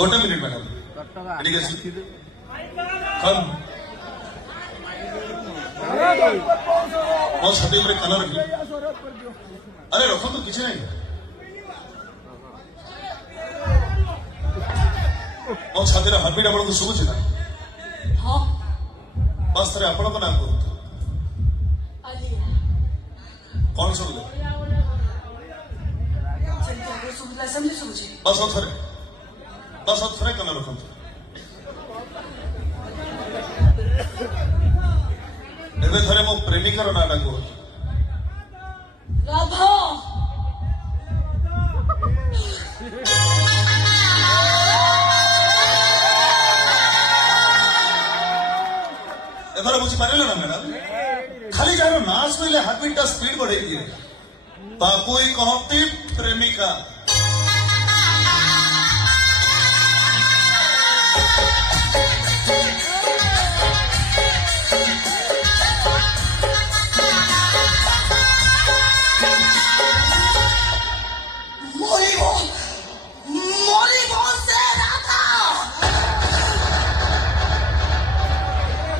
गोटे minute madam ମୋ ଛାତି ଉପରେ କାନ ରଖି ଆରେ ରଖନ୍ତୁ କିଛି ନାହିଁ ମୋ ଛାତିର ହାର୍ଟବିଟ୍ ଆପଣଙ୍କୁ ଶୁଭୁଛି ନା ବାସ୍ ଥରେ ଆପଣଙ୍କ ନାଁ କୁହନ୍ତୁ କଣ ଶୁଣିଲେ ବାସ୍ ଆଉ ଥରେ କାନ ରଖନ୍ତୁ ଏବେ ଥରେ ମୋ ପ୍ରେମିକାର ନାଁଟା କୁହନ୍ତୁ ରାଧା एथर बुझीपारे ना मैडम खाली जार ना शुणिले हार्टबिट स्पीड बढ़े दिए ताकू ही कहती प्रेमिका